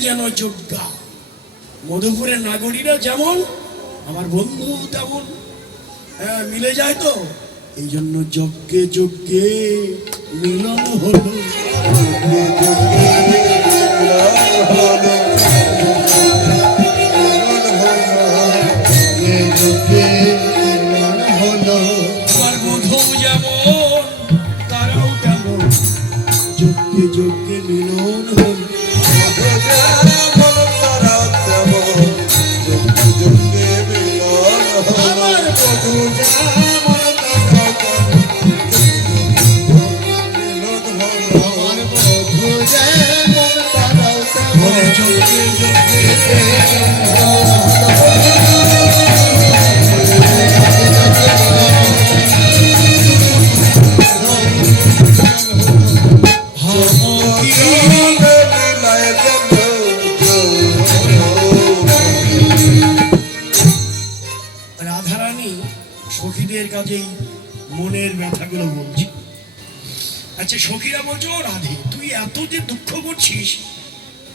যেন যোগ্যা মধুপুরের নাগরীরা যেমন, আমার বন্ধু তেমন হ্যাঁ মিলে যায় তো। এই জন্য যজ্ঞে যজ্ঞে মিলন হলো। যেমন, তারাও তেমন। যজ্ঞে যজ্ঞে মিলন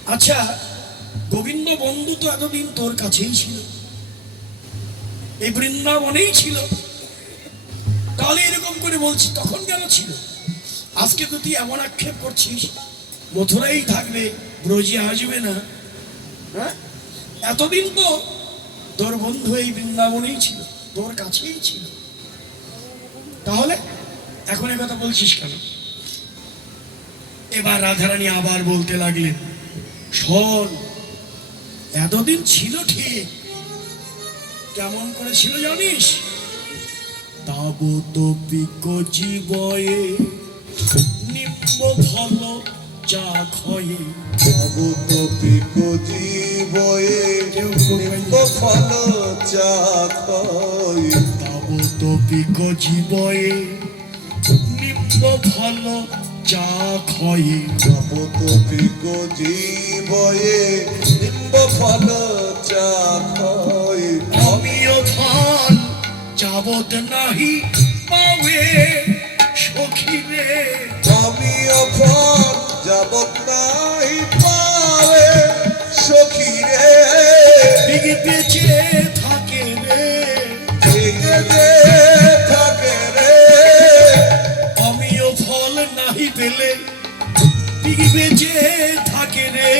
আচ্ছা গোবিন্দ বন্ধু তো এতদিন তোর কাছেই ছিল। এই বৃন্দাবনেই ছিল। তাহলে এরকম করে বলছি, তখন কেন ছিল? আজকে তো তুই এমন আক্ষেপ করছিস, মথুরাই থাকবে, ব্রজে আসবে না। হ্যাঁ? এতদিন তো তোর বন্ধু এই বৃন্দাবনেই ছিল, তোর কাছেই ছিল। তাহলে এখন কথা বলছিস কেন? এবার রাধারানী আবার বলতে লাগলেন শোন এতদিন ছিল ঠিক। কেমন করে ছিল জানিস? তাবত পিক জীবয়ে নিম্ব ফল চা খয়ে তাবত পিক জীবয়ে নিম্ব ফল চা খয়ে যাবত পিক জীবয়ে নিম্ব ফল চা খাই। অমিয় ফল যাবত নাহি পাবে সখী রে আমিও ফল যাবত নাই পাবে সখী রে বিগে বেঁচে থাকে রে।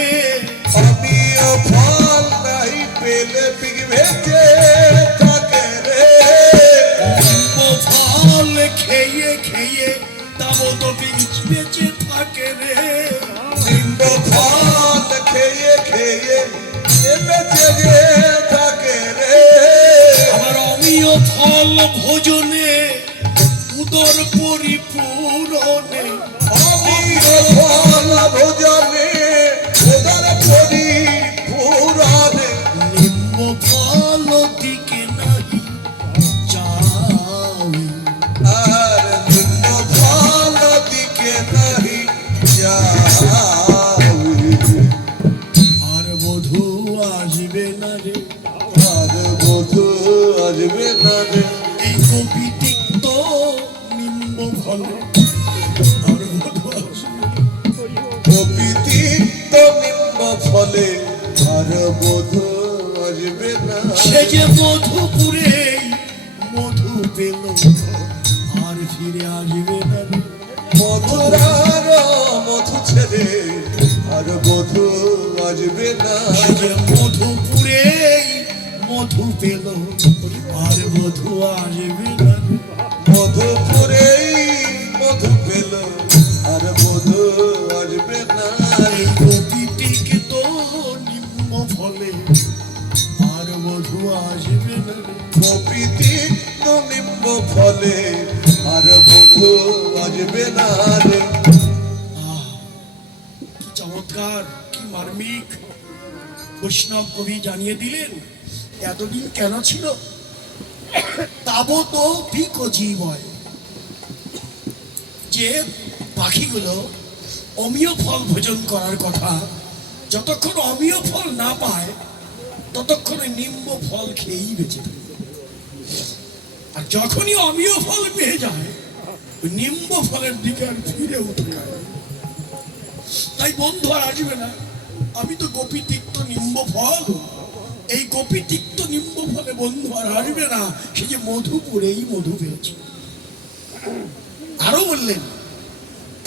আমিও ফল নাই পেলে পিগ ভেজে থাকে রে। ফল খেয়ে খেয়ে তাবো তো বেঁচে থাকে রে। নিম্ব ফল খেয়ে খেয়ে জেগে থাকে রে। অমিয় ফল ভোজনে উদর পরিপূরণে ভোজনে। যে মধুপুরে মধু পেল আর ফিরে আসবে না। মধুরার মধু ছেড়ে আর মধু আসবে না। যে মধুপুরে মধু পেল আর মধু আসবে না। কবি জানিয়ে দিলেন, এতদিন কেন ছিল? তাবত পিক জীবয় যে পাখিগুলো অমীয় ফল ভোজন করার কথা, যতক্ষণ অমীয় ফল না পায়, ততক্ষণ নিম্ব ফল খেয়েই বেঁচে থাকে। আর যখনই অমীয় ফল পেয়ে যায় নিম্ব ফলের দিকে আর ফিরে উঠে তাই বন্ধু আর আসবে না। আমি তো গোপী তিক্ত নিম্ব ফল। এই গোপী তিক্ত নিম্ব ফলে বন্ধু আর আসবে না সে যে মধুপুরেই মধু পেয়েছে। আরও বললেন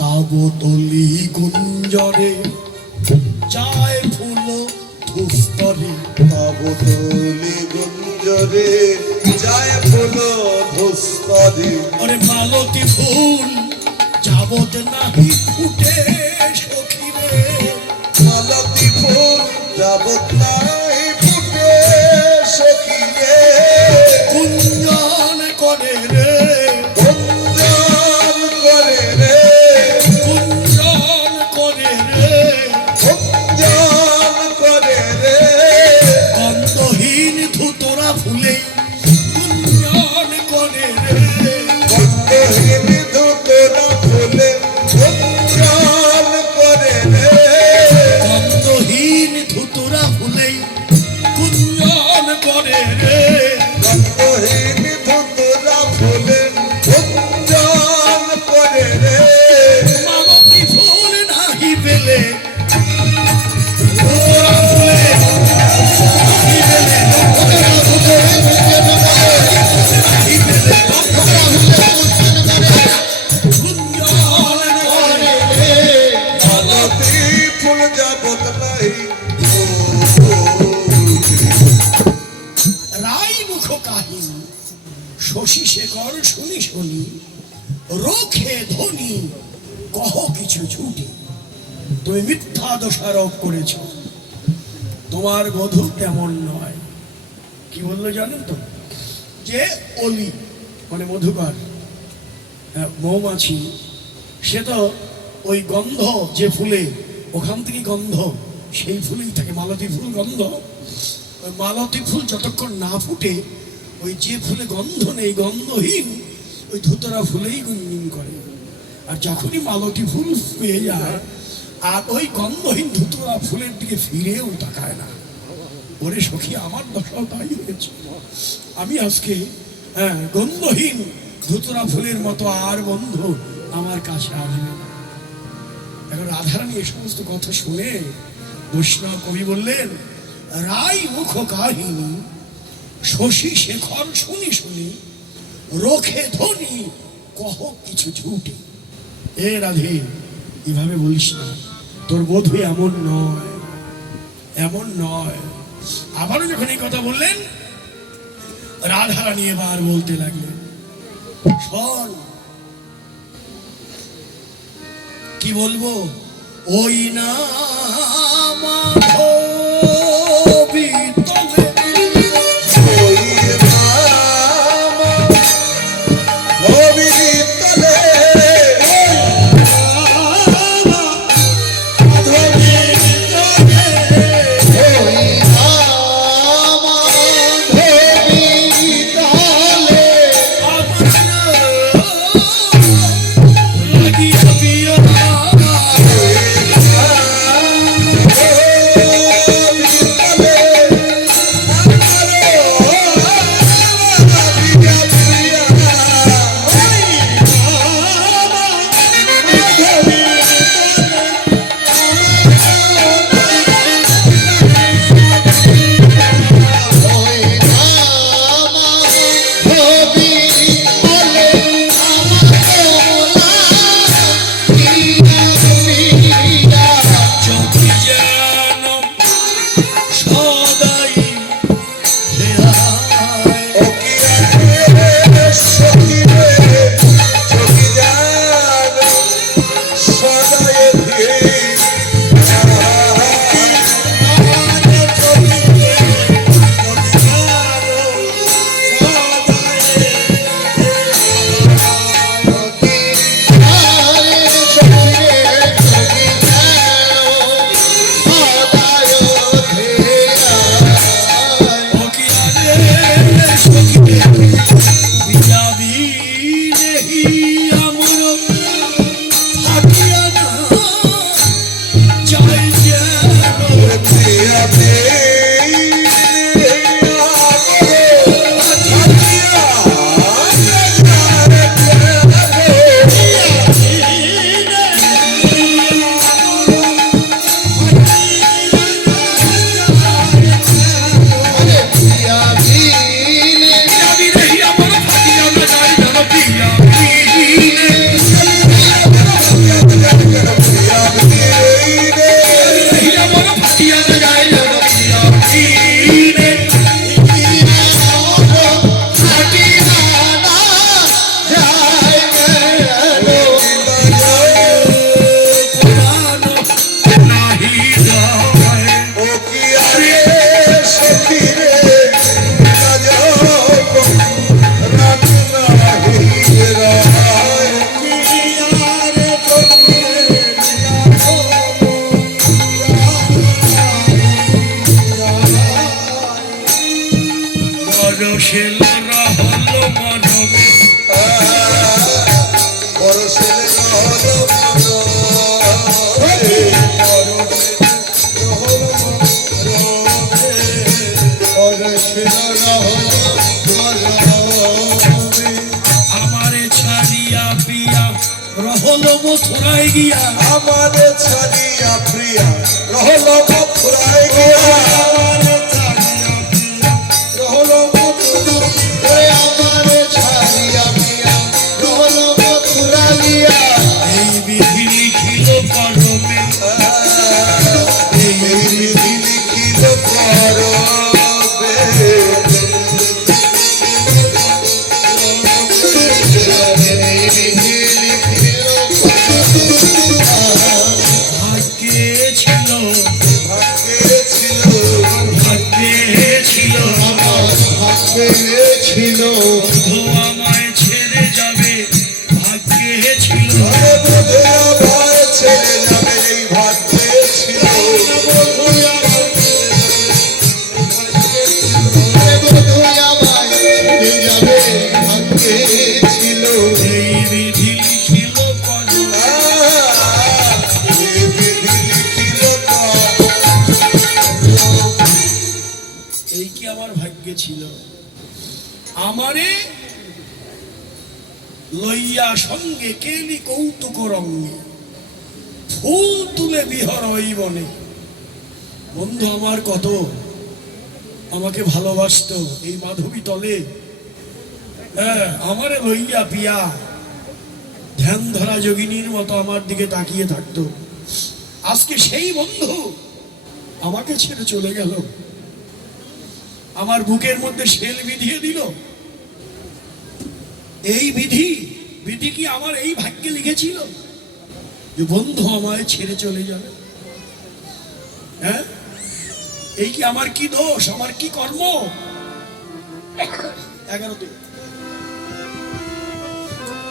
তাবতলি গুঞ্জরে চায় ফুল ধুস্তরে। তাবতলি গুঞ্জরে যায় ফুল ধুস্তরে। মালতী ফুল যাবত নাহি ফুটে সখিরে। যাবত নাই শশী শেখর শুনি শুনি রোখে ধ্বনি কহ কিছু ঝুটি। তুমি মিথ্যা দোষারোপ করেছ। তোমার বধূ তেমন নয়। কি বলল জানেন তো? যে অলি মানে মধুকর হ্যাঁ, মৌমাছি সে তো ওই গন্ধ যে ফুলে ওখান থেকে গন্ধ সেই ফুলেই থাকে। মালতী ফুল গন্ধ। ওই মালতী ফুল যতক্ষণ না ফুটে ওই যে ফুলে গন্ধ নেই, গন্ধহীন, ওই ধুতরা ফুলেই গুনগুন করে। আর যখনই মালতী ফুল পেয়ে যায়, আর ওই গন্ধহীন ধুতরা ফুলের দিকে ফিরেও তাকায় না। ওরে সখী, আমার দশাও তাই হয়েছে। আমি আজকে হ্যাঁ গন্ধহীন ধুতরা ফুলের মতো আর বন্ধু আমার কাছে আসবে না। এখন রাধারানী এ সমস্ত কথা শুনে বৈষ্ণব কবি বললেন রাই মুখ কাহিনী শশী শেখর শুনি শুনি, রোখে ধ্বনি, কহ কিছু ঝুটি। এ রাধে, এভাবে বলিস না। তোর বধূ এমন নয় এমন নয়। আবারও যখন এই কথা বললেন রাধা রাধারানী এবার বলতে লাগলেন, শোন, কি বলব? ওই না মাধবী সেলরা হলো মরমে বড় ছেলে হলো আমারে ছাড়িয়া পিয়া রহল মথুরায় গিয়া। আমার ছাড়িয়া প্রিয়া রহল মথুরায় গিয়া। লইয়া সঙ্গে কেলি কৌতুক রঙ্গে ফুল তুলে বিহর ওই বনে বন্ধু, আমার কত? আমাকে ভালোবাসত এই মাধবী তলে। হ্যাঁ আমারে লইয়া পিয়া। ধ্যান ধরা যোগিনীর মতো আমার দিকে তাকিয়ে থাকতো। আজকে সেই বন্ধু আমাকে ছেড়ে চলে গেল। আমার বুকের মধ্যে শেল বিধিয়ে দিল। এই বিধি বিধি কি আমার এই ভাগ্যে লিখেছিল? যে বন্ধু আমায় ছেড়ে চলে যাবে। হ্যাঁ? এই কি আমার কি দোষ, আমার কি কর্ম? এগারোতে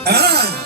হ্যাঁ?